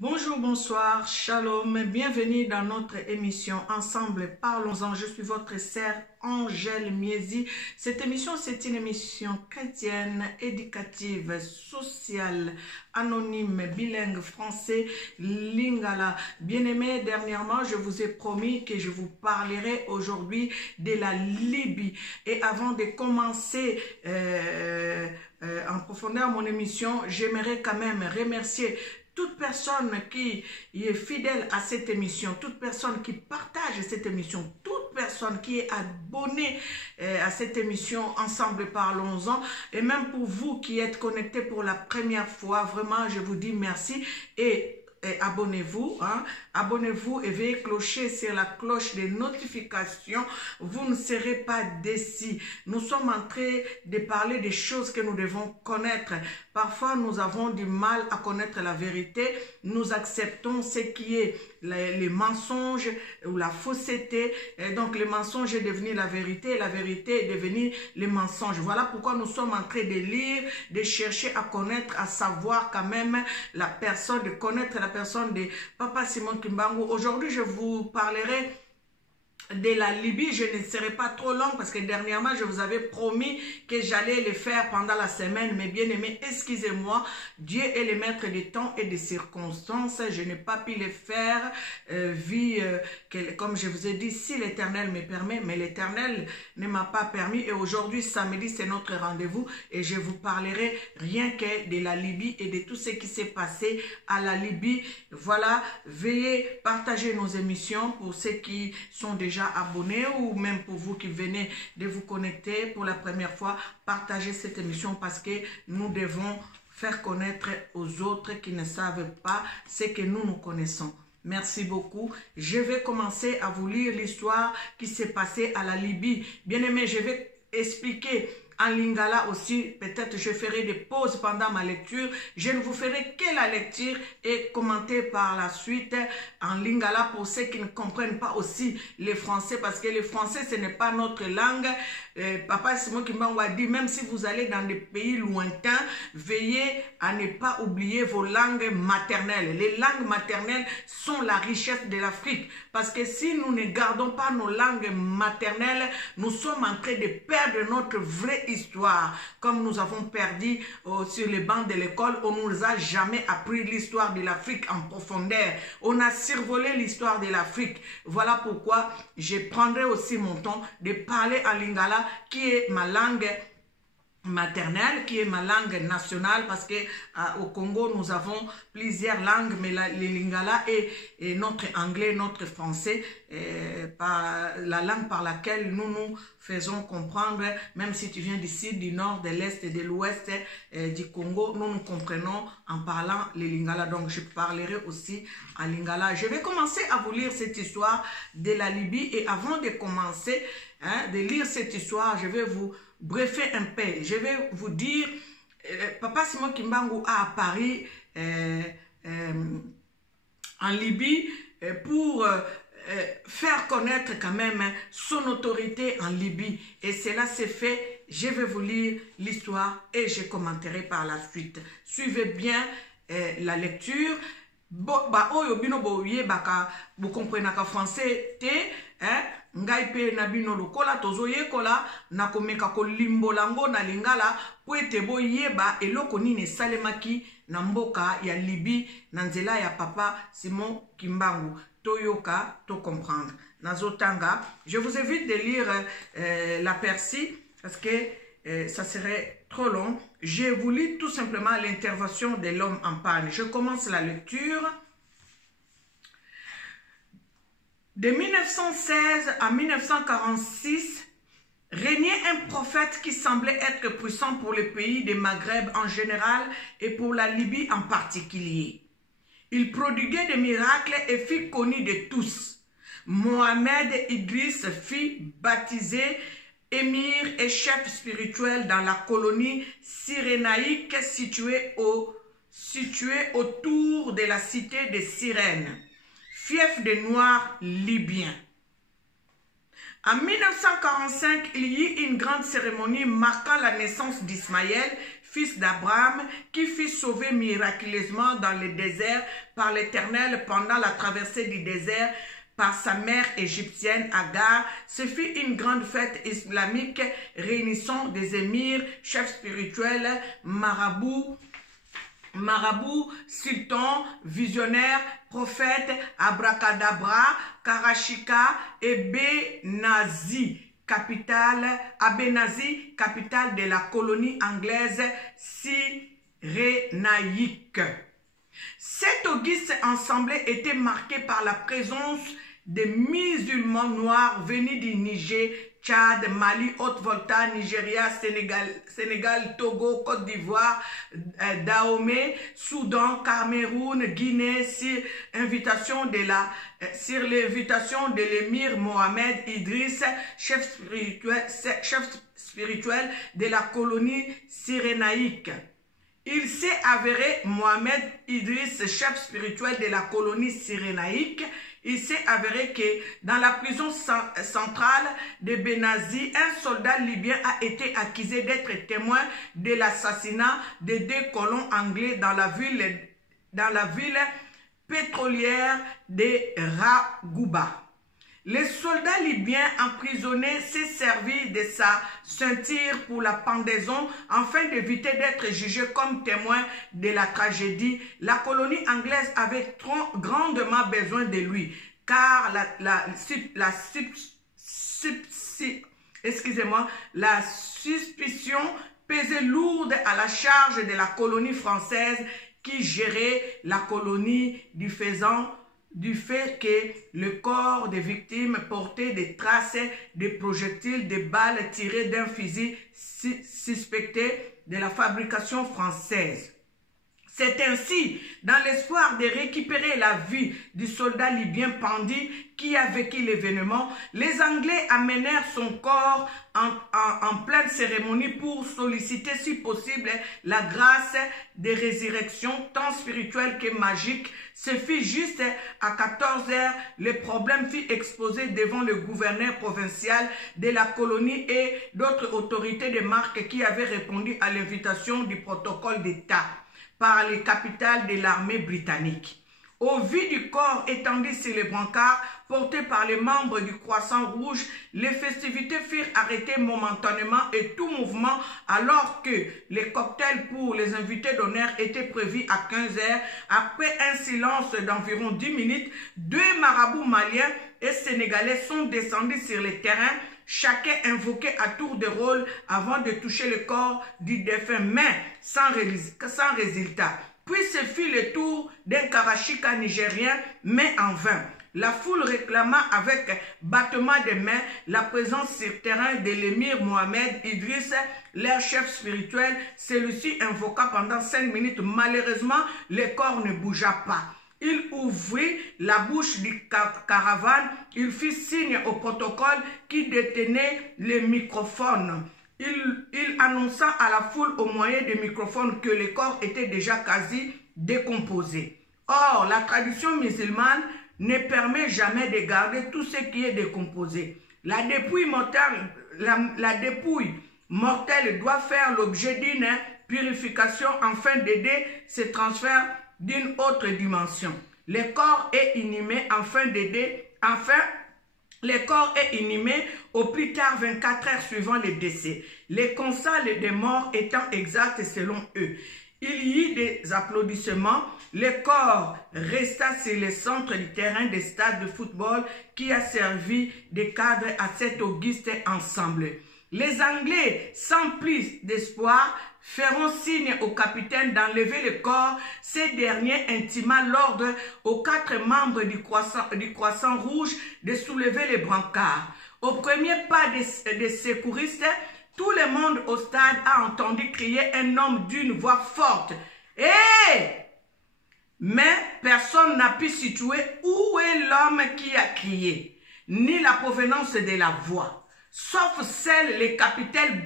Bonjour, bonsoir, shalom, bienvenue dans notre émission Ensemble Parlons-en. Je suis votre sœur Angèle Miezi. Cette émission, c'est une émission chrétienne, éducative, sociale, anonyme, bilingue, français, lingala. Bien-aimés, dernièrement, je vous ai promis que je vous parlerai aujourd'hui de la Libye. Et avant de commencer en profondeur mon émission, j'aimerais quand même remercier toute personne qui est fidèle à cette émission, toute personne qui partage cette émission, toute personne qui est abonnée à cette émission Ensemble Parlons-en, et même pour vous qui êtes connectés pour la première fois, vraiment je vous dis merci et abonnez-vous, abonnez-vous et veillez clocher sur la cloche des notifications, vous ne serez pas déçus. Nous sommes en train de parler des choses que nous devons connaître. Parfois nous avons du mal à connaître la vérité, nous acceptons ce qui est les mensonges ou la fausseté, et donc le mensonge est devenu la vérité et la vérité est devenue le mensonge. Voilà pourquoi nous sommes en train de lire, de chercher à connaître, à savoir quand même la personne, de connaître la personne de Papa Simon Kimbangu. Aujourd'hui, je vous parlerai de la Libye. Je ne serai pas trop long parce que dernièrement je vous avais promis que j'allais le faire pendant la semaine, mais bien aimé, excusez-moi, Dieu est le maître des temps et des circonstances. Je n'ai pas pu le faire comme je vous ai dit, si l'Éternel me permet, mais l'Éternel ne m'a pas permis. Et aujourd'hui, samedi, c'est notre rendez-vous et je vous parlerai rien que de la Libye et de tout ce qui s'est passé à la Libye. Voilà, veuillez partager nos émissions pour ceux qui sont déjà abonnés ou même pour vous qui venez de vous connecter pour la première fois. Partagez cette émission parce que nous devons faire connaître aux autres qui ne savent pas ce que nous connaissons. Merci beaucoup. Je vais commencer à vous lire l'histoire qui s'est passée à la Libye. Bien aimé, je vais expliquer en lingala aussi. Peut-être je ferai des pauses pendant ma lecture. Je ne vous ferai que la lecture et commenter par la suite en lingala pour ceux qui ne comprennent pas aussi le français, parce que le français ce n'est pas notre langue. Papa Simon Kimbangu a dit, même si vous allez dans des pays lointains, veillez à ne pas oublier vos langues maternelles. Les langues maternelles sont la richesse de l'Afrique, parce que si nous ne gardons pas nos langues maternelles, nous sommes en train de perdre notre vraie histoire, comme nous avons perdu sur les bancs de l'école. On ne nous a jamais appris l'histoire de l'Afrique en profondeur. On a survolé l'histoire de l'Afrique. Voilà pourquoi je prendrai aussi mon temps de parler en lingala, qui est ma langue maternelle, qui est ma langue nationale, parce que au Congo nous avons plusieurs langues, mais le lingala est notre anglais, notre français, la langue par laquelle nous nous faisons comprendre. Même si tu viens du sud, du nord, de l'est et de l'ouest du Congo, nous nous comprenons en parlant le lingala. Donc je parlerai aussi en lingala. Je vais commencer à vous lire cette histoire de la Libye, et avant de commencer de lire cette histoire, je vais vous briefer un peu. Je vais vous dire, Papa Simon Kimbangu a apparu en Libye pour faire connaître quand même son autorité en Libye. Et cela s'est fait. Je vais vous lire l'histoire et je commenterai par la suite. Suivez bien la lecture. Vous comprenez que français ngai pe na bino lokola tozoye kola na komeka ko limbolango na lingala po ete boyeba eloko nini salemaki na mboka ya Libye na nzela ya Papa Simon Kimbangu. Toyoka to comprendre. Nazotanga, je vous invite de lire l'aperçu parce que ça serait trop long. Je vous lis tout simplement l'intervention de l'homme en panne. Je commence la lecture. De 1916 à 1946, régnait un prophète qui semblait être puissant pour les pays des Maghreb en général et pour la Libye en particulier. Il prodiguait des miracles et fut connu de tous. Mohamed Idriss fut baptisé émir et chef spirituel dans la colonie cyrénaïque située autour de la cité de Cyrène, fief des Noirs libyens. En 1945, il y eut une grande cérémonie marquant la naissance d'Ismaël, fils d'Abraham, qui fut sauvé miraculeusement dans le désert par l'Éternel pendant la traversée du désert par sa mère égyptienne Agar. Ce fut une grande fête islamique réunissant des émirs, chefs spirituels, marabouts, sultans, visionnaires, prophètes, abracadabra, karashika et Abénazi, capitale de la colonie anglaise cyrénaïque. Cette auguste assemblée était marquée par la présence des musulmans noirs venus du Niger, Tchad, Mali, Haute-Volta, Nigeria, Sénégal, Togo, Côte d'Ivoire, Dahomey, Soudan, Cameroun, Guinée, sur l'invitation de l'émir Mohamed Idriss, chef spirituel de la colonie cyrénaïque. Il s'est avéré, Mohamed Idriss, chef spirituel de la colonie cyrénaïque, il s'est avéré que dans la prison centrale de Benghazi, un soldat libyen a été accusé d'être témoin de l'assassinat de 2 colons anglais dans la ville pétrolière de Raghouba. Le soldat libyen emprisonné s'est servi de sa ceinture pour la pendaison afin d'éviter d'être jugé comme témoin de la tragédie. La colonie anglaise avait grandement besoin de lui car la suspicion pesait lourde à la charge de la colonie française qui gérait la colonie du fait que le corps des victimes portait des traces de projectiles, de balles tirées d'un fusil suspecté de la fabrication française. C'est ainsi, dans l'espoir de récupérer la vie du soldat libyen pendu qui a vécu l'événement, les Anglais amenèrent son corps en pleine cérémonie pour solliciter, si possible, la grâce de résurrection, tant spirituelle que magique. Ce fut juste à 14 h, le problème fut exposé devant le gouverneur provincial de la colonie et d'autres autorités de marque qui avaient répondu à l'invitation du protocole d'État par les capitales de l'armée britannique. Au vu du corps étendu sur les brancards portés par les membres du Croissant Rouge, les festivités furent arrêtées momentanément et tout mouvement alors que les cocktails pour les invités d'honneur étaient prévus à 15 h. Après un silence d'environ 10 minutes, 2 marabouts maliens et sénégalais sont descendus sur le terrain. Chacun invoquait à tour de rôle avant de toucher le corps du défunt, mais sans résultat. Puis ce fut le tour d'un karashika nigérien, mais en vain. La foule réclama avec battement de mains la présence sur terrain de l'émir Mohamed Idriss, leur chef spirituel. Celui-ci invoqua pendant 5 minutes. Malheureusement, le corps ne bougea pas. Il ouvrit la bouche du caravane. Il fit signe au protocole qui détenait les microphones. Il annonça à la foule au moyen des microphones que le corps était déjà quasi décomposé. Or, la tradition musulmane ne permet jamais de garder tout ce qui est décomposé. La dépouille mortelle doit faire l'objet d'une purification afin d'aider ce transfert d'une autre dimension. Le corps est inhumé le corps est inhumé au plus tard 24 heures suivant le décès. Les constats des morts étant exacts selon eux. Il y eut des applaudissements. Le corps resta sur le centre du terrain des stades de football qui a servi de cadre à cet auguste ensemble. Les Anglais, sans plus d'espoir, feront signe au capitaine d'enlever le corps. Ces derniers intima l'ordre aux 4 membres du Croissant Rouge de soulever les brancards. Au premier pas des secouristes, tout le monde au stade a entendu crier un homme d'une voix forte. « Hé !» Mais personne n'a pu situer où est l'homme qui a crié, ni la provenance de la voix, sauf celle les capitaines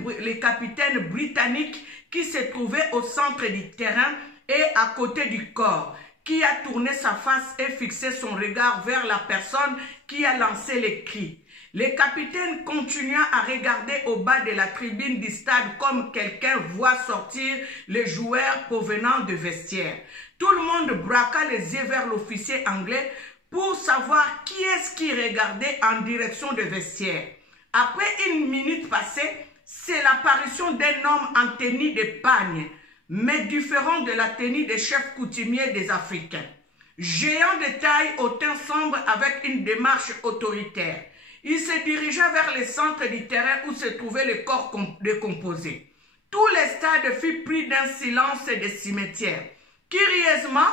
britanniques qui se trouvaient au centre du terrain et à côté du corps, qui a tourné sa face et fixé son regard vers la personne qui a lancé les cris. Le capitaine continua à regarder au bas de la tribune du stade comme quelqu'un voit sortir les joueurs provenant de vestiaire. Tout le monde braqua les yeux vers l'officier anglais pour savoir qui est-ce qui regardait en direction de vestiaire. Après une minute passée, c'est l'apparition d'un homme en tenue de pagne, mais différent de la tenue des chefs coutumiers des Africains. Géant de taille au teint sombre avec une démarche autoritaire. Il se dirigea vers le centre du terrain où se trouvaient les corps décomposés. Tout le stade fut pris d'un silence de cimetière. Curieusement,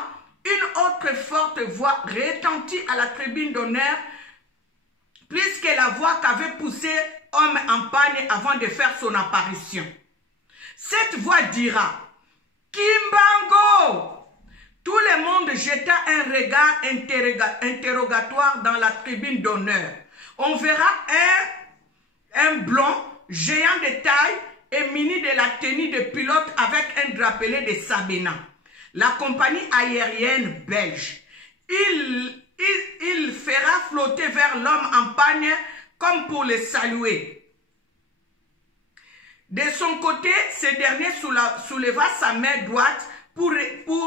une autre forte voix retentit à la tribune d'honneur, puisque la voix qu'avait poussé homme en pagne avant de faire son apparition. Cette voix dira « Kimbango !» Tout le monde jeta un regard interrogatoire dans la tribune d'honneur. On verra un blond, géant de taille et muni de la tenue de pilote avec un drapelet de Sabena, la compagnie aérienne belge. Il fera flotter vers l'homme en pagne comme pour le saluer. De son côté, ce dernier souleva sa main droite pour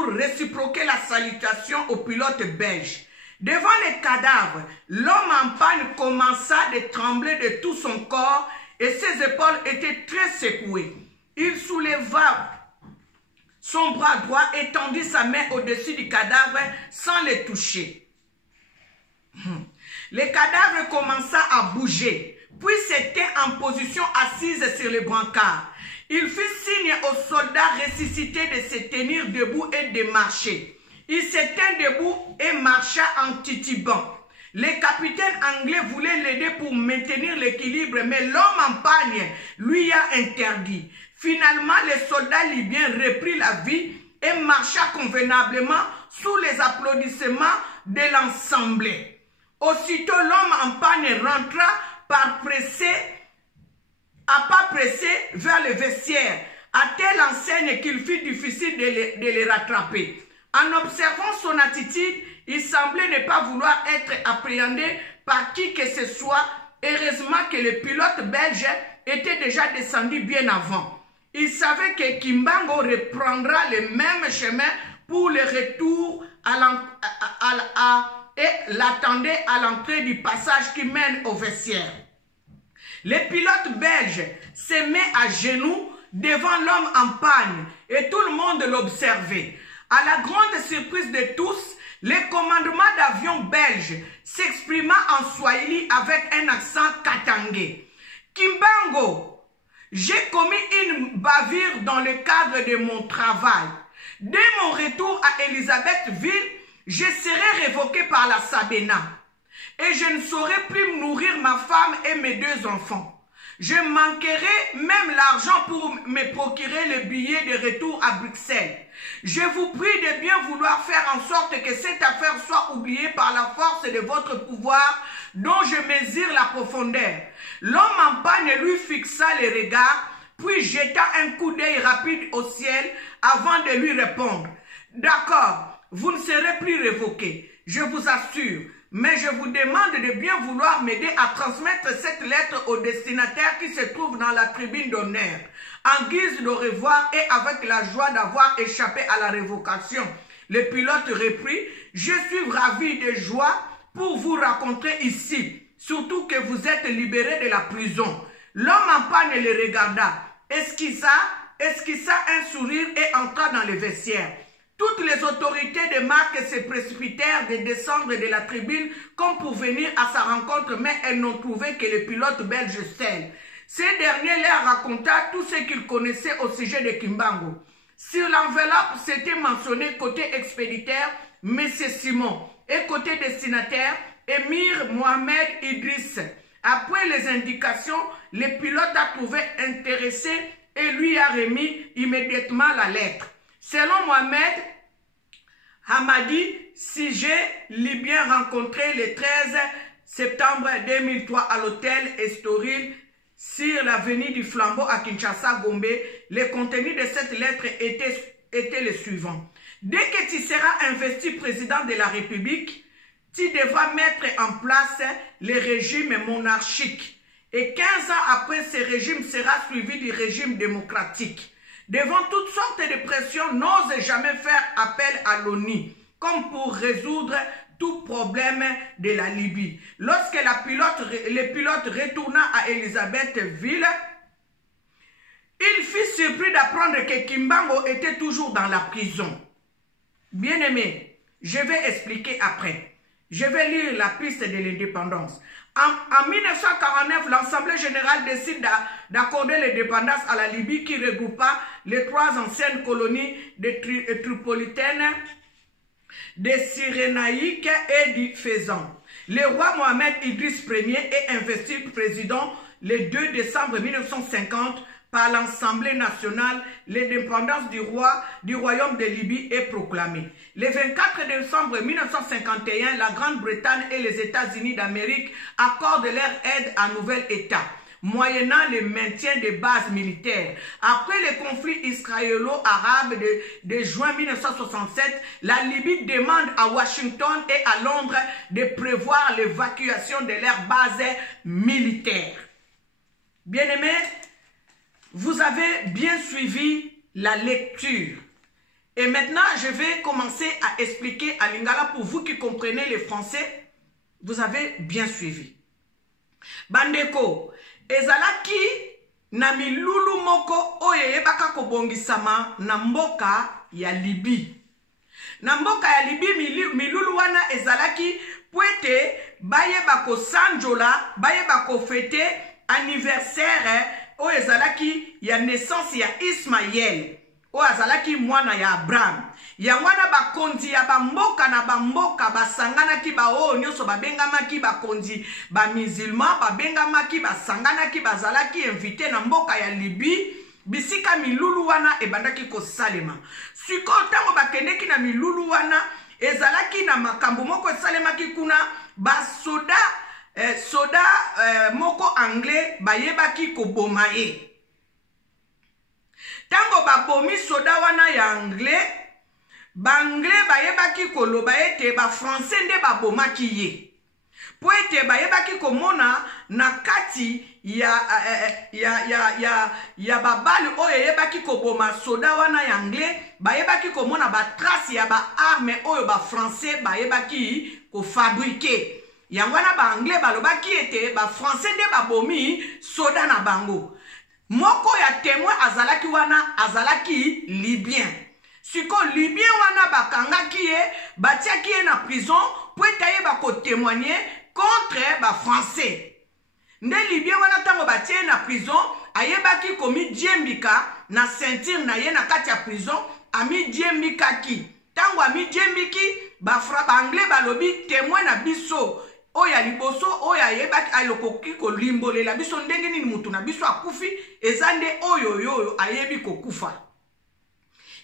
réciproquer la salutation au pilote belge. Devant les cadavres, l'homme en panne commença de trembler de tout son corps et ses épaules étaient très secouées. Il souleva son bras droit et tendit sa main au-dessus du cadavre sans le toucher. Le cadavre commença à bouger, puis s'était en position assise sur le brancard. Il fit signe aux soldats ressuscités de se tenir debout et de marcher. Il se tint debout et marcha en titubant. Le capitaine anglais voulait l'aider pour maintenir l'équilibre, mais l'homme en pagne lui a interdit. Finalement, le soldat libyen reprit la vie et marcha convenablement sous les applaudissements de l'ensemble. Aussitôt, l'homme en pagne rentra à pas pressé vers le vestiaire, à telle enseigne qu'il fut difficile de les rattraper. En observant son attitude, il semblait ne pas vouloir être appréhendé par qui que ce soit. Heureusement que le pilote belge était déjà descendu bien avant. Il savait que Kimbango reprendra le même chemin pour le retour et l'attendait à l'entrée du passage qui mène au vestiaire. Le pilote belge se met à genoux devant l'homme en pagne et tout le monde l'observait. À la grande surprise de tous, le commandement d'avion belge s'exprima en swahili avec un accent katangé. Kimbango, j'ai commis une bavure dans le cadre de mon travail. Dès mon retour à Elisabethville, je serai révoqué par la Sabena et je ne saurai plus nourrir ma femme et mes 2 enfants. Je manquerai même l'argent pour me procurer le billet de retour à Bruxelles. Je vous prie de bien vouloir faire en sorte que cette affaire soit oubliée par la force de votre pouvoir dont je mesure la profondeur. L'homme en pagne lui fixa les regards, puis jeta un coup d'œil rapide au ciel avant de lui répondre. D'accord, vous ne serez plus révoqué, je vous assure. Mais je vous demande de bien vouloir m'aider à transmettre cette lettre au destinataire qui se trouve dans la tribune d'honneur. En guise de revoir et avec la joie d'avoir échappé à la révocation, le pilote reprit « Je suis ravi de joie pour vous rencontrer ici, surtout que vous êtes libéré de la prison. » L'homme en pagne le regarda, esquissa un sourire et entra dans le vestiaire. Toutes les autorités de marque se précipitèrent de descendre de la tribune comme pour venir à sa rencontre, mais elles n'ont trouvé que le pilote belge seul. Ce dernier leur raconta tout ce qu'il connaissait au sujet de Kimbango. Sur l'enveloppe, c'était mentionné côté expéditeur, M. Simon, et côté destinataire, Émir Mohamed Idriss. Après les indications, le pilote a trouvé intéressé et lui a remis immédiatement la lettre. Selon Mohamed Hamadi, sujet libyen rencontré le 13 septembre 2003 à l'hôtel Estoril sur l'avenue du Flambeau à Kinshasa, Gombe, le contenu de cette lettre était le suivant. Dès que tu seras investi président de la République, tu devras mettre en place les régimes monarchiques. Et 15 ans après, ce régime sera suivi du régime démocratique. Devant toutes sortes de pressions, n'ose jamais faire appel à l'ONU, comme pour résoudre tout problème de la Libye. Lorsque le pilote retourna à Elisabethville, il fut surpris d'apprendre que Kimbangu était toujours dans la prison. Bien-aimé, je vais expliquer après. Je vais lire la piste de l'indépendance. En 1949, l'Assemblée générale décide d'accorder l'indépendance à la Libye qui regroupa les 3 anciennes colonies de Tripolitaine, de Cyrénaïque et du Fezzan. Le roi Mohamed Idriss Ier est investi président le 2 décembre 1950 par l'Assemblée nationale. L'indépendance du royaume de Libye est proclamée. Le 24 décembre 1951, la Grande-Bretagne et les États-Unis d'Amérique accordent leur aide à nouvel État, moyennant le maintien des bases militaires. Après le conflit israélo-arabe de juin 1967, la Libye demande à Washington et à Londres de prévoir l'évacuation de leurs bases militaires. Bien-aimés, vous avez bien suivi la lecture. Et maintenant, je vais commencer à expliquer à Lingala pour vous qui comprenez le français. Vous avez bien suivi. Bandeko, ezalaki na milulu moko oyo yebaka kobongisama na mboka ya Libye. Na mboka ya Libye milulu wana ezalaki pwete bayeba ko sanjola, bayeba ko fete anniversaire oyo ezalaki ya naissance ya Ismaël. O azalaki mwana ya Abraham. Ya wana bakonzi ya bamboka na bamboka basanganaki ba o nyonso babengamaki bakonzi ba musulman babengamaki basanganaki bazalaki invité na mboka ya Libye. Bisika milulu wana ebandaki kosalema. Siko tango bakendeki na milulu wana ezalaki na makambo moko esalemaki kuna basoda moko anglais bayebaki koboma ye. Tango babomi soda wana ya anglais, banglais bayebaki koloba ete ba français nde babomaki ye. Po ete bayebaki komona na kati ya babali oyo yebaki koboma soda wana ya anglais, bayebaki komona ba trace ya ba arme oyo ba français bayebaki ko fabriquer. Yangwana ba anglais balobaki ete ba français nde babomi soda na bango. Moko ya témoin azalaki wana azalaki libyen. Siko libyen wana bakangaki ye, batiaki ye na prison po etaye bako témoigner contre ba français. Nde libyen wana tango batie na prison, ayebaki komi djembika na ceinture na ye na kati ya prison, ami djembikaki. Tango ami djembiki, ba anglais balobi témoin na biso. Oya liboso oya yebaki ayokoki kolimbolela biso ndenge nini mutu na biso akufi ezande oyo ayebi kokufa.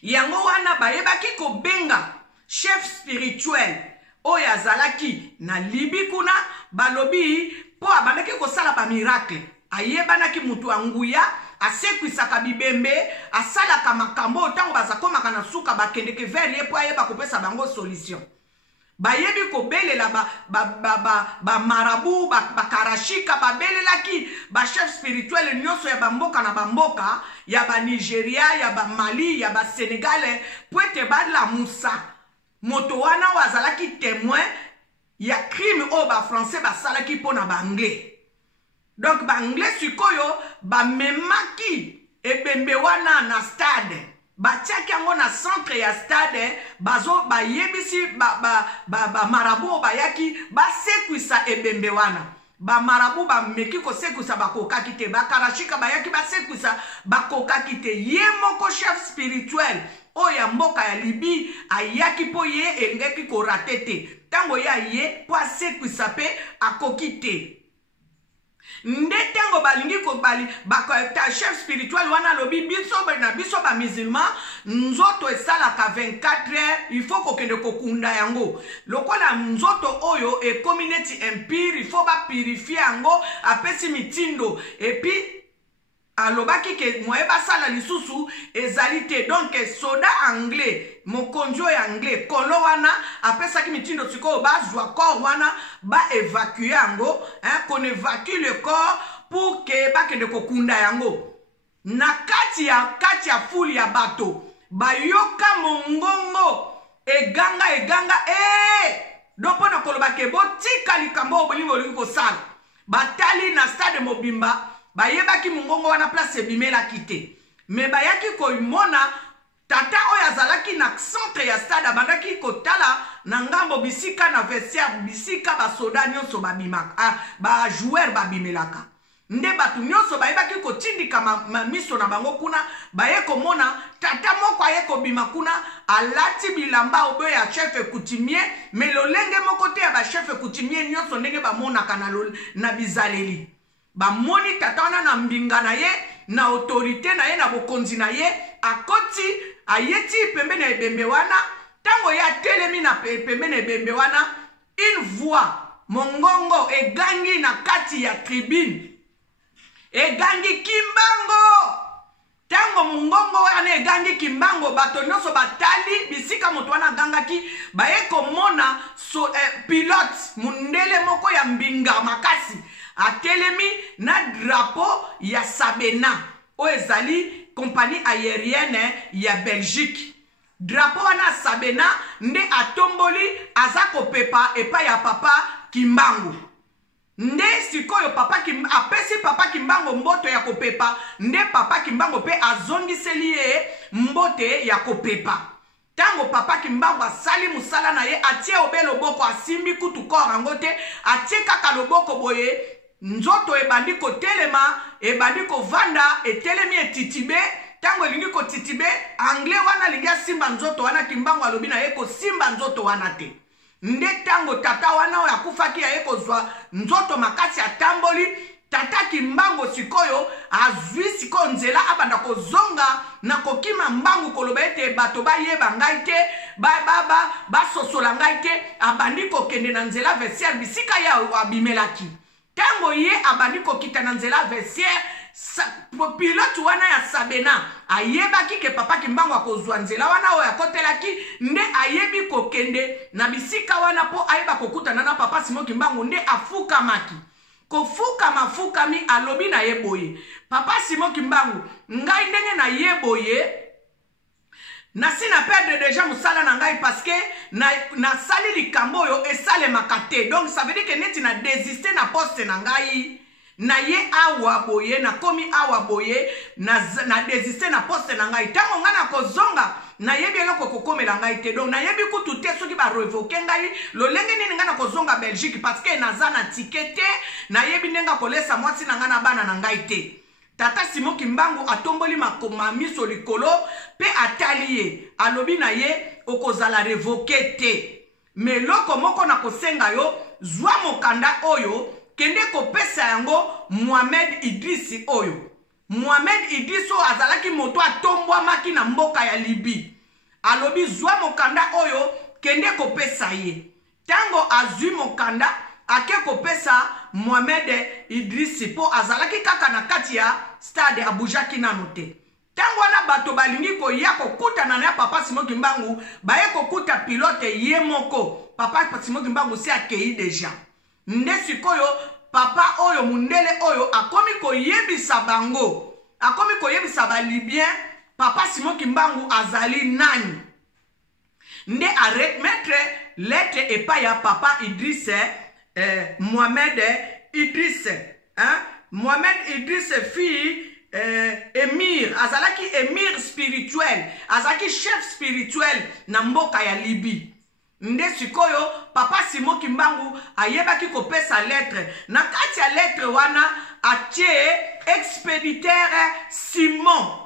Yango wana bayebaki kobenga chef spirituel oya zalaki na Libye kuna balobi po abandaki kosala ba miracle. Ayebanaki mutu anguya asekwisaka bibembe asalaka makambo tango bazakomaka na suka bakendeke vers ye po ayeba kopesa bango solution. Bayebi kobelela ba marabu ba karashika babelelaki ba chef spirituel nyonso ya bamboka na bamboka ya ba Nigeria ya ba Mali ya ba Senegal poete badla musa moto wana wazalaki témoin ya crime o ba français basalaki pona ba anglais. Donc ba anglais sikoyo ba memaki ebembe wana na stade. Batiaki yango na centre ya stade bazo bayebisi ba marabu bayaki basekwisa ebembe wana. Ba marabu ba meki kosekwisa bakokaki te, ba karashika bayaki basekwisa bakokaki te. Ye moko chef spirituel oya mboka ya Libye ayaki po ye engeki ko ratete. Tango ya ye po asekwisa pe akoki te. Nde tango balingi ko bali ta chef spirituel wana lobi biso ba musulman nzoto esalaka 24 heures il faut kokende kokunda yango lokola nzoto oyo e community impure il faut ba purifier yango apesi mitindo et puis alobaki ke moye basala lisusu ezali te. Donc soda anglais mokonzi oyo anglais kolo wana apesaki mitindo sikoyo bazwa corps wana baévacue yango, qu'on évacue le corps pour ke bakende kokunda yango. Na kati ya fuli ya bato bayoka mongongo eganga donc pona koloba ke botika likambo bolingo olingi kosala. Batali na stade mobimba bayebaki mongongo wana place ebimelaki te, me bayaki koimona tata oyo azalaki na centre ya stade abandaki kotala na ngambo bisika na vestiaire bisika basoda nyonso babimaka bajoueur babimelaka. Nde batu nyonso bayebaki kotindika miso na bango kuna baye komona tata moko aye kobima kuna alati bilamba obe ya chef coutumier, me lolenge moko te ya ba chef coutumier nyonso ndenge bamonaka na bizaleli. Bamoni tata wana na mbinga na ye na autorité na ye na bokonzi na ye akoti ayeti pembe na ebembe wana. Tango ya telemi na pembe na ebembe wana, une voix mongongo egangi na kati ya tribune egangi kimbango. Tango mongongo wana egangi kimbango, bato nyonso batali bisika moto wana gangaki baye komona pilote mundele moko ya mbinga makasi atelemi na drapeau ya Sabena oyo ezali compagnie aérienne ya Belgique. Drapeau wana Sabena nde atomboli aza kopepa epai ya papa Kimbangu. Nde sikoyo apesi papa Kimbango mboto ya kopepa, nde papa Kimbango pe azongiseli ye mbote ya kopepa. Tango papa Kimbango asali musala na ye atie obe loboko asimbi kutu korango te, atie kaka loboko boye nzoto ebandi kotelema ebandi kovanda etelemi etitibe. Tango elingi kotitibe anglais wana lingi asimba nzoto wana, Kimbango alobi na ye kosimba nzoto wana te. Nde tango tata wana oyo akufaki ya ye kozwa nzoto makasi atamboli, tata Kimbango sikoyo azwi sikoyo nzela abanda kozonga na kokima mbangu koloba ete bato bayeba ngai te basosola ngai te, abandi kokende na nzela vestiaire bisika ya abimelaki. Tango ye abandi kokita na nzela vestiaire, pilote wana ya Sabena ayebaki ke papa Kimbango akozwa nzela wana oyo akotelaki, nde ayebi kokende na bisika wana po ayeba kokutana na papa Simon Kimbango, nde afukamaki. Fukami alobi na ye boye, papa Simon Kimbango ngai ndenge na ye boye nasi na perdre déjà musala na ngai parce que na sali likambo oyo esalemaka te. Donc ça veut dire que neti na désister na poste na ngai na ye awa boye, na komi awa boye na désister na poste na ngai. Tango nga na kozonga na yebi eloko kokomela ngai te. Donc na yebi kutu te soki ba revoke ngai lolenge nini nga na kozonga Belgique parce que naza na ticket te, na yebi ndenga kolesa mwasi na nga na bana na ngai te. Tata Simon Kimbangu atomboli makoma miso likolo pe atali ye alobi na ye okozala revoke te. Me loko moko na kosenga yo zwa mokanda oyo kende kopesa yango Mohamed Idriss oyo. Mohamed Idriss oyo azalaki moto atombwamaki na mboka ya Libye. Alobi zwa mokanda oyo kende kopesa ye. Tango azwi mokanda ake kopesa Mohamed Idriss po azalaki kaka na kati ya stade Abuja kinano te. Tango wana bato balingi koya kokutana na papa Simon Kimbangu baye kokuta pilote ye moko. Papa Simon Kimbangu si akei deja. Nde sikoyo papa oyo mundele oyo akomi koyebisa bango, akomi koyebisa ba Libyen papa Simon Kimbangu azali nani. Nde remettre lettre epa ya papa Idriss Mohamed Idriss, Mohamed Idriss fille émir, azalaki émir spirituel, azalaki chef spirituel na mboka ya Libye. Nde sikoyo papa Simon Kimbangu ayebaki kopesa lettre, na kati ya lettre wana atie expéditeur Simon,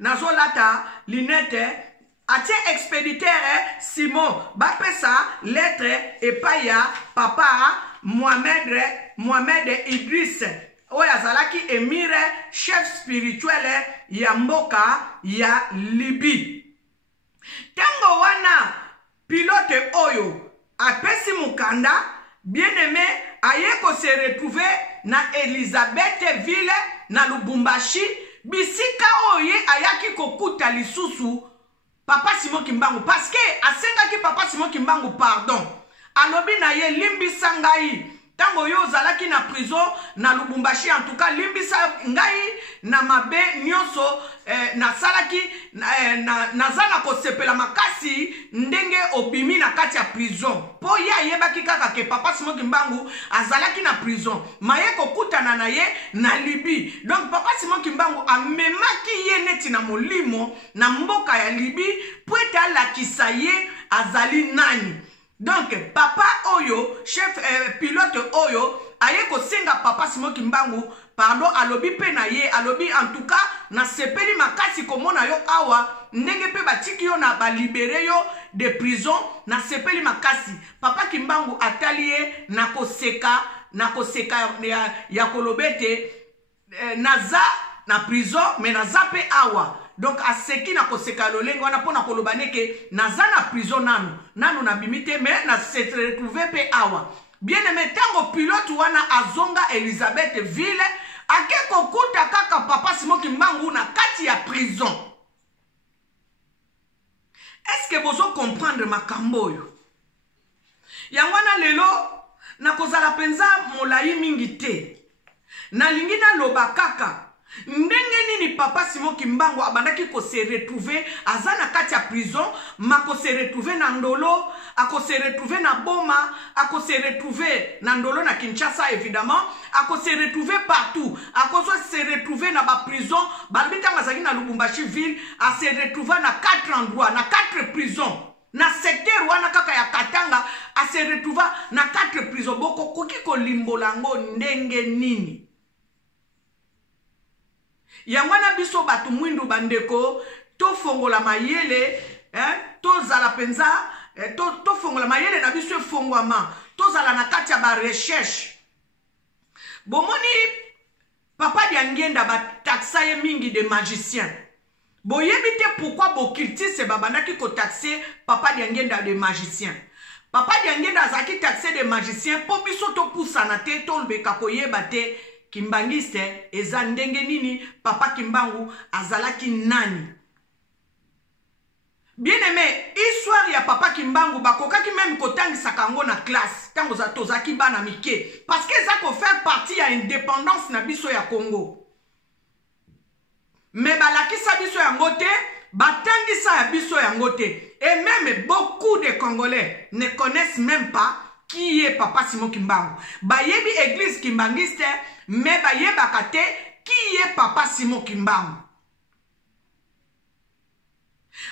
nazo lata linete, atie expéditeur Simon bapesa lettre epaya papa Mohamed Idriss oyo azalaki émir chef spirituel ya mboka ya Libye. Tango wana pilote oyo apesi mukanda, bien-aimé aye ko se retrouver na Elisabethville na Lubumbashi bisika oye ayaki kokuta lisusu Papa Simon Kimbangu parce que asengaki Papa Simon Kimbangu pardon alobi na ye limbisa ngai tango yo ozalaki na prison na Lubumbashi en tout cas limbisa ngai na mabe nyonso nasalaki nazana kosepela makasi ndenge obimi na kati ya prison po ye ayebaki kaka ke Papa Simon Kimbangu azalaki na prison maye kokutana na ye na Libye donc Papa Simon Kimbangu amemaki ye neti na molimo na mboka ya Libye po ete alakisa ye azali nani. Donc, papa Oyo, chef pilote Oyo, aye ko senga Papa Simon Kimbangu, pardon, alobi pe na ye, alobi en tout cas, na sepeli makasi komona yo awa, ndenge pe batiki yo na ba libere yo de prison, na sepeli makasi. Papa Kimbangu atali ye, na koseka ya kolobete, naza na prison, mais naza pe awa. Donc aseki na koseka lolengo wana pona kolobane ke naza na prison nanu na bimite mais na se retrouver pe awa. Bien aimé tango pilote wana azonga Elizabeth ville ake kokuta kaka Papa Simon Kimbangu na kati ya prison. Est-ce que bozo comprendre makambo yo? Yangwana lelo na kozala penza molai mingi te. Na lingina loba kaka ndenge nini Papa Simon Kimbangu abandaki ko se retrouver azana kati ya prison mako se retrouver na Ndolo ako se retrouver na Boma ako se retrouver na Ndolo na Kinshasa évidemment ako se retrouver partout ako se retrouver na ba prison balbita ngazaki na Lubumbashi ville a se retrouver na 4 endroits na 4 prisons na secteur wana kaka ya Katanga a se retrouver na 4 prisons boko koki ko limbolango ndenge nini. Yangwana biso batu mwindu bandeko to fongola mayele to zala penza to fongola mayele na biso fongwama to zala na kati ya ba recherche bomoni Papa Diangenda ba taxa ye mingi de magicien boyebi te pourquoi bokiltise babandaki ko taxer Papa Diangenda de magicien. Papa Diangenda azaki taxer de magicien po biso to pusana te to lbeka koyeba te Kimbangiste eza ndenge nini Papa Kimbangu azalaki nani. Bien aimé, histoire ya Papa Kimbangu bakokaki même kotangisa kango na classe tango za tozaki bana mike parce que ça ko faire partie ya indépendance na biso ya Congo. Mais balakisa biso ya ngote, batangisa ya biso ya ngote et même beaucoup de Congolais ne connaissent même pas qui est Papa Simon Kimbangu. Bayebi église kimbangiste mais bayebaka te qui est Papa Simon Kimbangu.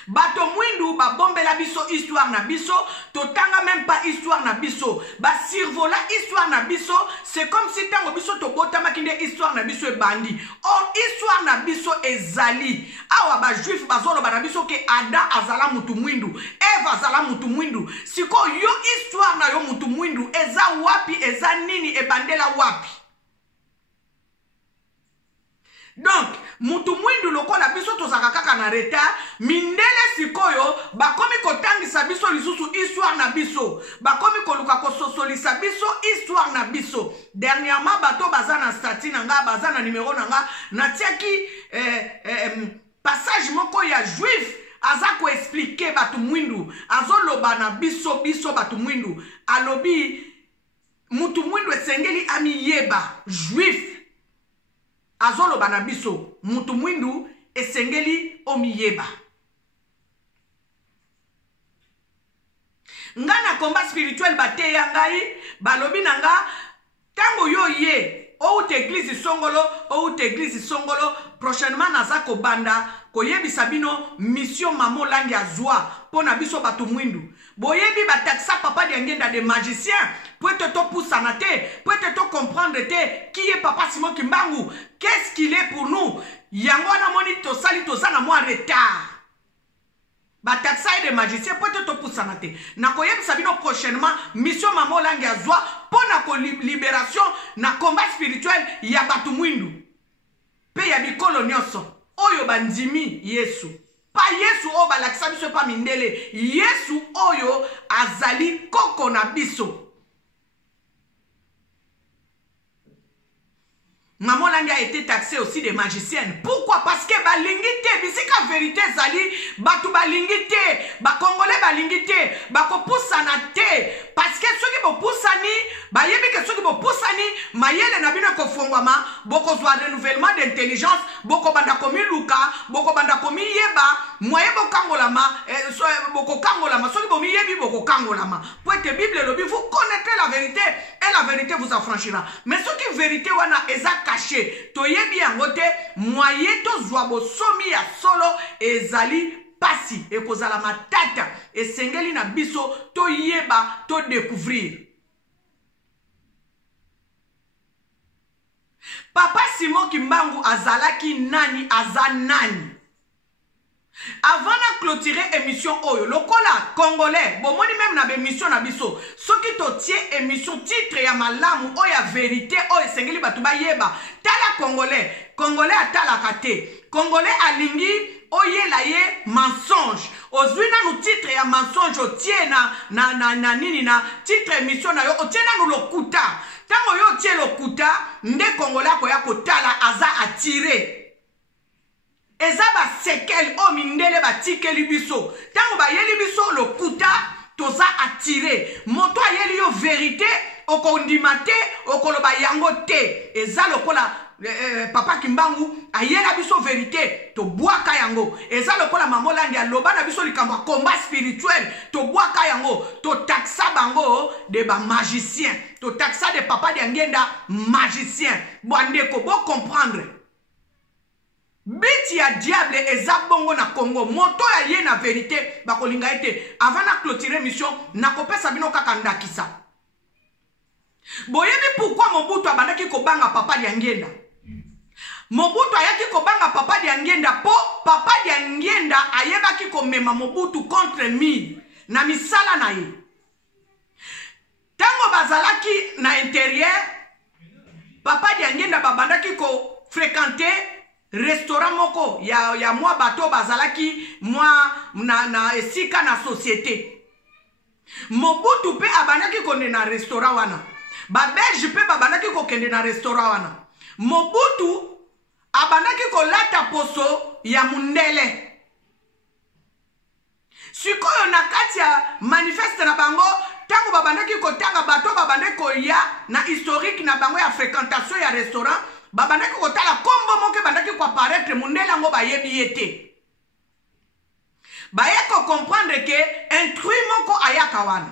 Bato mwindu ba bombela biso histoire na biso, totanga même pas histoire na biso. Ba survola histoire na biso, c'est comme si tango biso to botama kinde histoire na biso e bandi. Or histoire na biso ezali. Awa ba juif bazolo ba na biso ke Ada azala mutu mwindu, Eva azala mutu mwindu. Siko yo histoire na yo mutu mwindu eza wapi, eza nini e bandela wapi? Donc, mutu mwindu lokola biso tozaka kaka na retard, mindele sikoyo bakomi kotangisa biso lisusu histoire na biso, bakomi koluka kososolisa biso histoire na biso. Dernièrement bato baza na stati na nga, baza na numéro na nga, natiaki passage moko ya juif aza ko expliquer batu mwindu, azoloba na biso batu mwindu, alobi mutu mwindu esengeli ami yeba juif azolo banabiso mutu mwindu esengeli omiyeba. Ngana combat spirituel bate ya ngai balobi nanga tango yo ye ou te église songolo prochainement nazako banda koyebisa bino mission mamo langi azwa pona biso batu mwindu. Boyebi bataxa Papa Diangenda de magicien, peut-être to poussana te, peut-être to comprendre te qui est Papa Simon Kimbangu, qu'est-ce qu'il est pour nous. Yangwana moni to sali to zana moi retard. Bataxa de magicien, peut-être to poussana te. Na koyebisa bino prochainement mission mamo langi azwa pona ko libération na combat spirituel ya batu mwindu. Pe ya bikolo nyonso oyo bandimi Yesu. Pa Yesu o balakisa biso pa mindele. Yesu oyo azali koko na biso. Maman Langi a été taxée aussi de magicienne. Pourquoi? Parce que balingite, bisika vérité zali, batu balingite, ba congolais balingite, ba ko poussana te. Parce que ceux qui bo poussani, ba yebi que ceux qui bo poussani, mayele na bino ko fongwama, boko zwa renouvellement d'intelligence, boko banda komi luka, boko banda komi yeba, moye bo kangolama, boko kangolama, ceux qui bo mi yebi boko kangolama. Pour être Bible lobi, vous connaîtrez la vérité et la vérité vous affranchira. Mais ceux qui vérité wana ezaka caché, toyebi yangote, moyen to zwabo somi ya solo ezali pasi et kozala matata et sengeli na biso toyeba to découvrir. Papa Simon Kimbangu azalaki nani azanani. Avant de clôturer émission Oyo, lokola congolais, bon moni même na émission na biso, ce qui to tie émission titre ya malamu oya vérité oya sengeli batuba yeba, tala congolais atala kate, congolais alingi oye la ye mensonge, ozwina nou titre ya mensonge o tie na nini na titre émission na yo, o tie na nou lokuta, tango yo tie lokuta, nde congolais koya kotala aza attiré. Ezaba sekel o mindele ba tikeli biso. Tango ba yeli biso lo kuta toza attiré. Moto ayeli yo vérité okondimate okoloba yango te. Eza lokola papa Kimbangu ayela biso vérité to boaka yango. Eza lokola maman Langi aloba na biso likambo combat spirituel to boaka yango to taxa bango de ba magicien. To taxa de papa Diangenda magicien. Bandeko bo comprendre. Biti ya diable eza bongo na Congo. Moto ya ye na vérité bakolinga ete avant na clôturer mission na kopesa bino kaka ndakisa. Boyebi pourquoi Mobutu abandaki kobanga papa Diangenda. Mobutu ayaki kobanga papa Diangenda po papa Diangenda ayebaki komema Mobutu contre mi na misala na ye. Tango bazalaki na intérieur papa Diangenda babandaki ko fréquenter restaurant moko ya mwa bato bazalaki mwa na esika na société. Mobutu pe abandaki konde na restaurant wana. Ba Belge pe babandaki kokende na restaurant wana. Mobutu abandaki kolata poso ya mundele. Sikoyo na kati ya manifeste na bango tango babandaki kotanga bato babandaki koya na historique na bango ya fréquentation ya restaurant. Babandaki kotala kombo moke bandaki ko apparaître mundela ngo bayebi yete. Bayeko comprendre que intrus moko ayaka wana.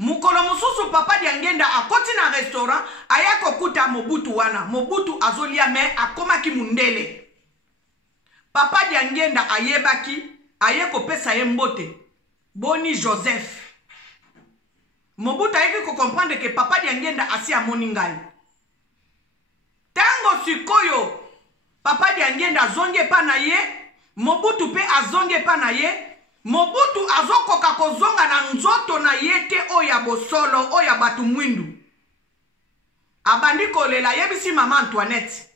Mukolo mususu papa Diangenda akoti na restaurant ayako kuta Mobutu wana. Mobutu azolia me akomaki mundele. Papa Diangenda ayebaki ayeko pesa ye mbote. Boni Joseph. Mobutu ayeki ko comprendre que papa Diangenda asi amoni ngai. Tango sikoyo papa Diangenda azonge pa na ye, Mobutu pe azonge pa na ye, Mobutu azokoka kozonga na nzoto na ye te oya bosolo oya batu mwindu. Abandi kolela yebisi mama Antoinette.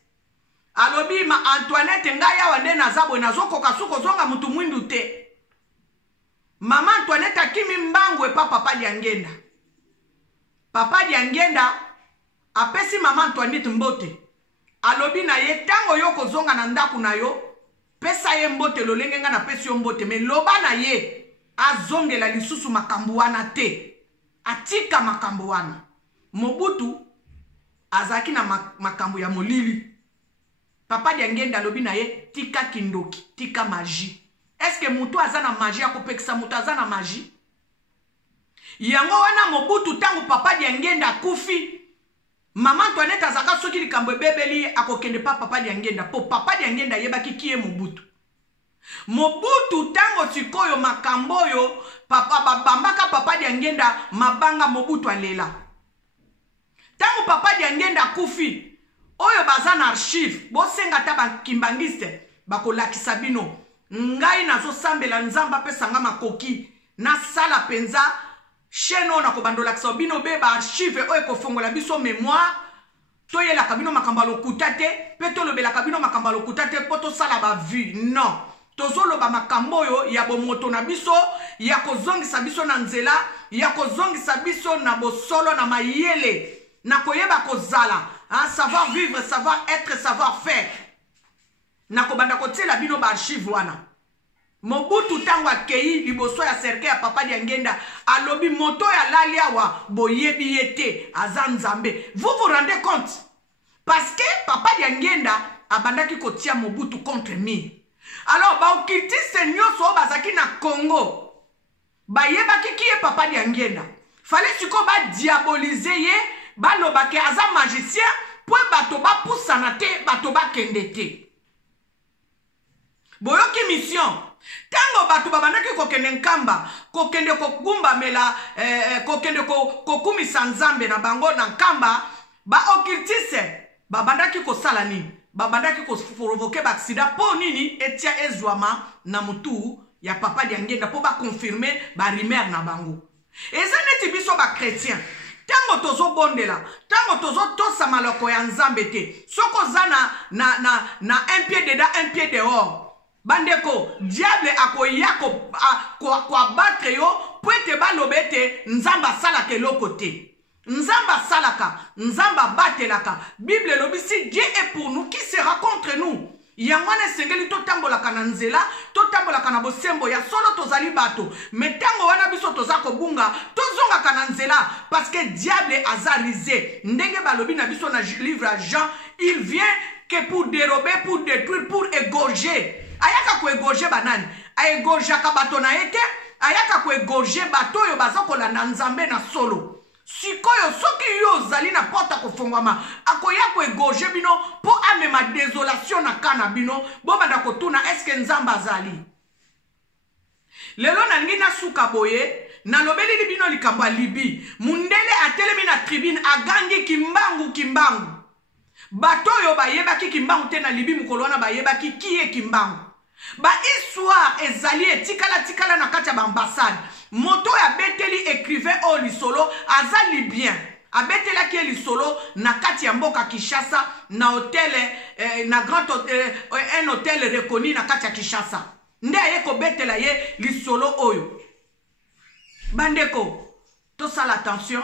Alobi ma Antoinette ngaya wande na zabwe nazokoka suko zonga mutu mwindu te. Mama Antoinette akimi mbangwe pa papa Diangenda. Papa Diangenda apesi mama Antoinette mbote. Alobi na ye tango yo kozonga na ndaku na yo pesa ye mbote lolenge nga na pesi yo mbote me loba na ye azongela lisusu makambo wana te atika makambo wana. Mobutu azaki na makambo ya molili. Papa Diangenda alobi na ye tika kindoki tika magie. Est-ce que mutu azana magie akopekisa mutu azana magie? Yango wana Mobutu tango papa Diangenda kufi Maman Antoinette azaka soki likambo bebeli akokende pa papa Diangenda po papa Diangenda yebaki kiye Mobutu. Mobutu tango sikoyo makambo yo papa babambaka papa Diangenda mabanga Mobutu alela. Tango papa Diangenda kufi oyo bazana archive bosenga ta bakimbangiste bakolakisa bino ngai nazo sambela nzamba pesa nga makoki na sala penza cheno na kobandola bino be ba archive oyo kofongola biso mémoire toyela kabino makamba lokuta te pe tolobela kabino makamba lokuta te poto sala ba vue non tozoloba makambo yo ya bomoto na biso ya kozongisa biso na nzela ya kozongisa biso na bosolo na mayele na koyeba kozala hein, savoir vivre, savoir être, savoir faire. Nakobanda kote la bino ba archive wana. Mobutu tango akei liboso ya cercle ya papa Diangenda alobi moto ya lalia wa boyebi yete azanzambe. Vous vous rendez compte? Parce que papa Diangenda abandaki kotia Mobutu contre mi. Alors ba okiti senyoso bazaki na Congo. Ba yebaki ki e papa Diangenda. Fallait siko ba diaboliser ye, ba lobake aza magicien, pour bato ba poussana te, bato ba kendete. Boyoki mission. Tango bato babandaki kokende nkamba, kokende kogumba mela, kokende kokumisa nzambe na bango na nkamba, ba okirtise, babandaki kosala nini? Babandaki provoquer ba accident po nini etia ezwama na mutu ya papa Diangenda po ba confirmer ba rumeur na bango. Eza neti biso ba chrétien. Tango tozo bondela, tango tozo tosa maloko ya nzambe te. Soko zana na un pied dedans, un pied dehors. Bandeko, diable akoya ko battre yo, po ete balobete nzamba salaka eloko te. Nzamba salaka, nzamba batelaka. Bible lobi si Dieu est pour nous, qui sera contre nous? Yangwane sengeli to tambolaka na nzela, to tambolaka na bosembo ya solo tozali bato. Metango wana biso tozako bunga, tozonga kana nzela parce que diable azarisé. Ndenge balobi na biso na livre à Jean, il vient que pour dérober, pour détruire, pour égorger. Ayaka ko égorger banani, a égorger bato na ete, ayaka ko égorger bato yo bazako la nzambe na solo. Sikoyo soki yo zali na porta kofongwama akoya ko égorger bino po amema désolation na kana bino bomanda kotuna eske nzamba zali. Lelo na ngina suka boye na lobeli bino likambo libi mundele atelemi na tribune agangi kimbangu bato yo bayebaki kimbangu te na libi mukolo wana bayebaki kiye kimbangu ba histoire ezali etikala na kati ya ambassade. Moto ya beteli écrivain o lisolo aza libyen abetela ki lisolo na kati ya mboka Kinshasa na hôtel na grand un hôtel reconnu na kati ya Kinshasa nde aye ko betela ye lisolo oyo. Bandeko to sala attention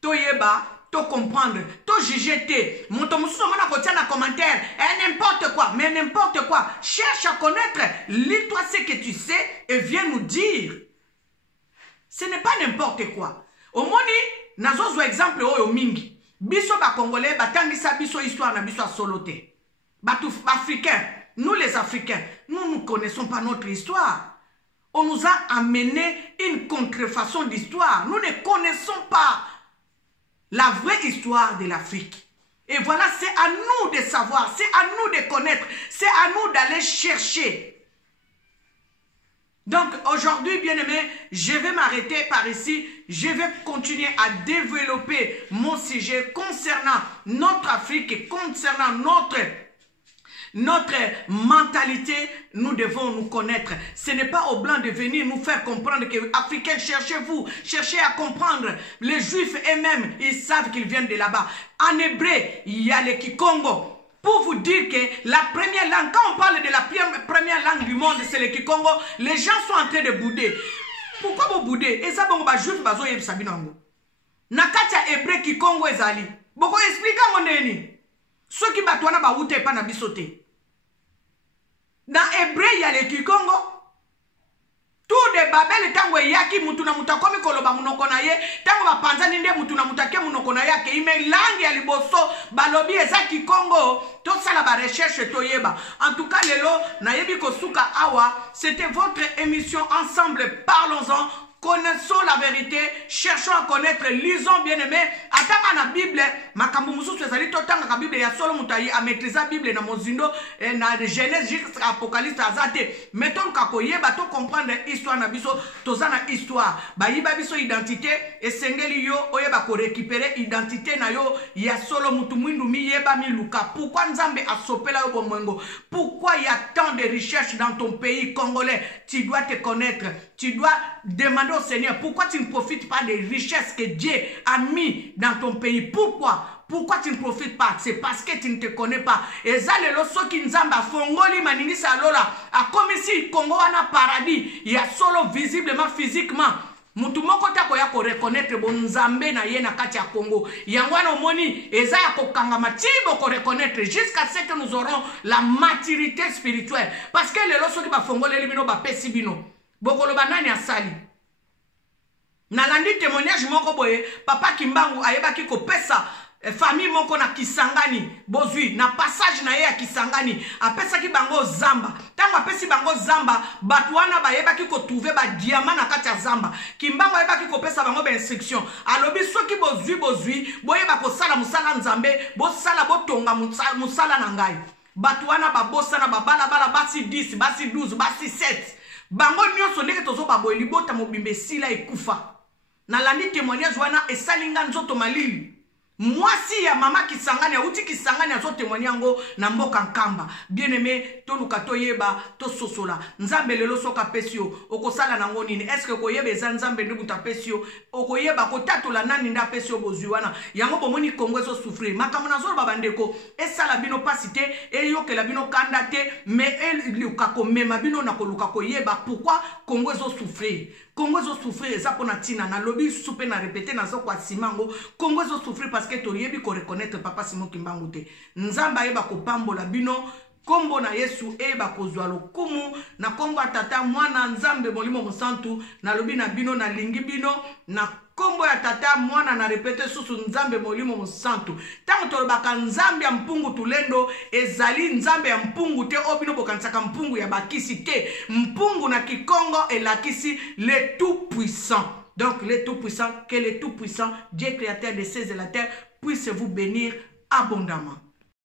to yeba to comprendre to juger te moto mususu mona kotia na commentaire n'importe quoi mais n'importe quoi cherche à connaître, lis-toi ce que tu sais et viens nous dire. Ce n'est pas n'importe quoi. Au moni, nazozo exemple oyo mingi. Biso ba Congolais batangisa biso histoire na biso soloté. Batou africains, nous les Africains, nous ne connaissons pas notre histoire. On nous a amené une contrefaçon d'histoire. Nous ne connaissons pas la vraie histoire de l'Afrique. Et voilà, c'est à nous de savoir, c'est à nous de connaître, c'est à nous d'aller chercher. Donc aujourd'hui, bien-aimés, je vais m'arrêter par ici. Je vais continuer à développer mon sujet concernant notre Afrique et concernant notre mentalité. Nous devons nous connaître. Ce n'est pas aux Blancs de venir nous faire comprendre que Africains, cherchez-vous, cherchez à comprendre. Les Juifs eux-mêmes, ils savent qu'ils viennent de là-bas. En hébreu, il y a le Kikongo. Pour vous dire que la première langue, quand on parle de la première langue du monde, c'est le Kikongo, les gens sont en train de bouder. Pourquoi vous boudez? Et ça, bon, bah, juif, bah, zoye, sabinango. Nakatia hébreu Kikongo ezali. Boko explique mon neni. Ceux qui batouana ba oute pas na bisote. Dans hébreu, il y a le Kikongo. Tout de Babel tango yaki mutuna mutakomi koloba munoko na ye tango ba panzani nde mutuna mutake munoko na yake ime langi ya liboso balobi eza Kikongo to sala ba recherche to yeba. En tout cas lelo na yebi kosuka awa, c'était votre émission Ensemble parlons-en. Connaissons la vérité, cherchons à connaître, lisons bien aimé. Atama na Bible, makambu mususu ezali totanga ka Bible ya solo mutayi a maîtriser Bible na mozindo na Genèse jusqu'à Apocalypse azate. Mettons ka koyeba to comprendre histoire na biso, tozana histoire. Ba yiba biso identité et sengeli yo oyeba ko récupérer identité na yo ya solo mutu mwindu mi yeba mi luka. Pourquoi Nzambe a sopela yo bomwengo? Pourquoi il y a tant de recherches dans ton pays congolais? Tu dois te connaître, tu dois demander au Seigneur, pourquoi tu ne profites pas des richesses que Dieu a mis dans ton pays? Pourquoi tu ne profites pas? C'est parce que tu ne te connais pas. Et ça, le loso qui nzamba fongoli maningisa lola a comme ici Congo wana paradis. Il y a solo visiblement, physiquement. mutu moko tako ya ko reconnaître bon nzambe na ye na kati ya Congo yangwana omoni eza ya ko kangama tibo ko reconnaître jusqu'à ce que nous aurons la maturité spirituelle parce que lelo soki ba fongoleli bino ba pesi bino bokolo banani asali nalandi témoignage moko boye papa Kimbangu ayebaki ko pesa famille moko na Kisangani bozui na passage na ye ya Kisangani apesa ki bango zamba tango apesi bango zamba batuana bayebaki ko trouver ba diamant na kati ya zamba Kimbangu ayebaki ko pesa bango ba instruction alobi soki bozui boyeba ko sala musala nzambe bosala botonga musala na ngai batuana babosa na babala bala basi 10 basi 12 basi 7 bango nyonso ndenge tozo baboye libota mobimbe sila ekufa na landi témoignage wana esalinga nzoto malili mwasi ya mama Kisangani ya uti Kisangani azo témoigner yango na mboka nkamba bien aimé toluka toyeba to sosola nzambe lelo soka pesio okosala nango nini est-ce que koyeba eza nzambe ndugu ta pesio okoyeba kotatola nani nda pesio bozwi wana yango bomoni Kongo so souffrir makambo na zolo babandeko esala bino pasite eyokela bino kanda te mais eluka ko mema bino na koluka koyeba pourquoi Kongo so souffrir Congo zo souffrir eza pona tina na lobby soupe na répéter na zo kwa simango Congo zo souffrir parce que toyebi ko reconnaître papa Simon Kimbangu te nzamba yeba ko pambola bino kombo na Yesu eba kozwa lokumu na kombo tata mwana nzambe molimo mosantu na lobi na bino na lingi bino na kombo ya tata mwana na repete susu nzambe molimo mosantu tango tolobaka nzambe ya mpungu tulendo ezali nzambe ya mpungu te obino bokansaka mpungu ya bakisi te mpungu na Kikongo elakisi le tout puissant donc le tout puissant que le tout puissant Dieu créateur des cieux et la terre puisse vous bénir abondamment.